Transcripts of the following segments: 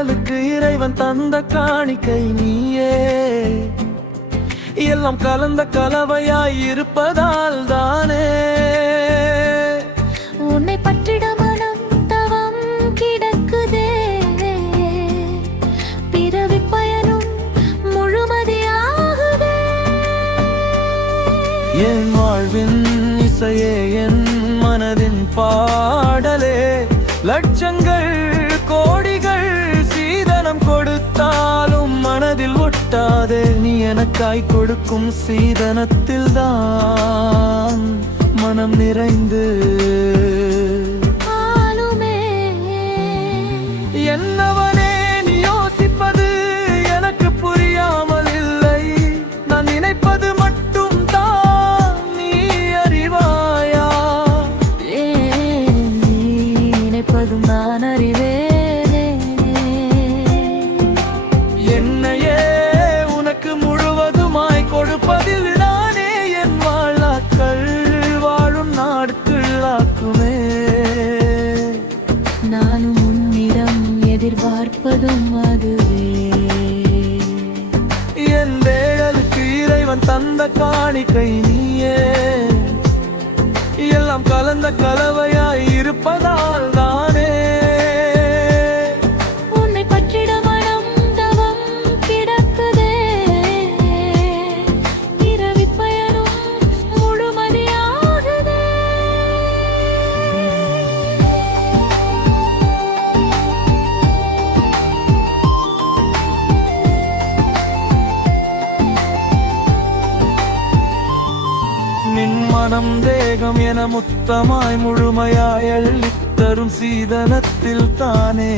தேடலுக்கு இறைவன் தந்த காணிக்கை நீயே. எல்லாம் கலந்த கலவையாய் இருப்பதால் தானே உன்னை பற்றிட மனம் தவம் கிடக்குதே. பிறவி பயனும் முழுமதியாகுதே. என் வாழ்வின் இசையே, என் மனதின் பாடலே. லட்சங்கள் கோடிகள் சீதனம் கொடுத்தாலும் மனதில் ஒட்டாதே. நீ எனக்காய் கொடுக்கும் சீதனத்தில் தான் மனம் நிறைந்து என்னவனே நீ யோசிப்பது எனக்கு புரியாமல் இல்லை. நான் நினைப்பது மட்டும் தான் நீ அறிவாயா? நீ நினைப்பதும் நான் அறிவேனே. என்னையே உனக்கு முழுவதுமாய் கொடுப்பதில் நானே என் வாழ்நாட்கள் வாழும் நாட்களாக்குமே. நானும் உன்னிடம் எதிர்பார்ப்பதும் அதுவே. என் தேடலுக்கு இறைவன் தந்த காணிக்கை நீயே. எல்லாம் கலந்த கலவையாய் இருப்பதால் தானே உன்னை பற்றிட மனம் தவம் கிடக்குதே. இரவி பயனும் முழுமதியாகுதே. நின் மனம் தேகம் என முத்தமாய் முழுமையாய் அள்ளித் தரும் சீதனத்தில் தானே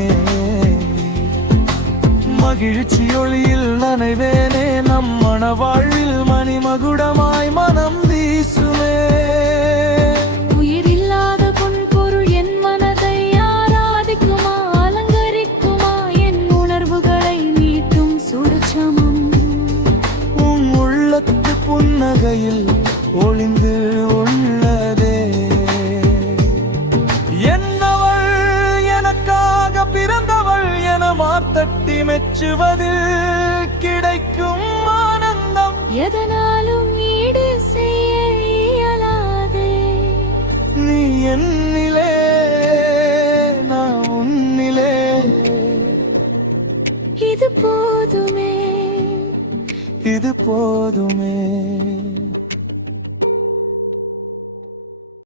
மகிழ்ச்சி ஒளியில் நனைவேனே. நம் மன வாழ்வில் மணிமகுடமாய் மனம் வீசுமே. உயிரில்லாத பொன் பொருள் என் மனதை ஆராதிக்குமா, அலங்கரிக்குமா? என் உணர்வுகளை நீட்டும் சுடச்சமம் உன் உள்ளத்து புன்னகையில் ஒளிந்து உள்ளதே. என்னவள் எனக்காக பிறந்தவள் என மாத்தட்டி மெச்சுவதில் கிடைக்கும் ஆனந்தம் எதனாலும் ஈடு செய்ய இயலாதே. நீ என்னிலே, நான் உன்னிலே. இது போதுமே, இது போதுமே.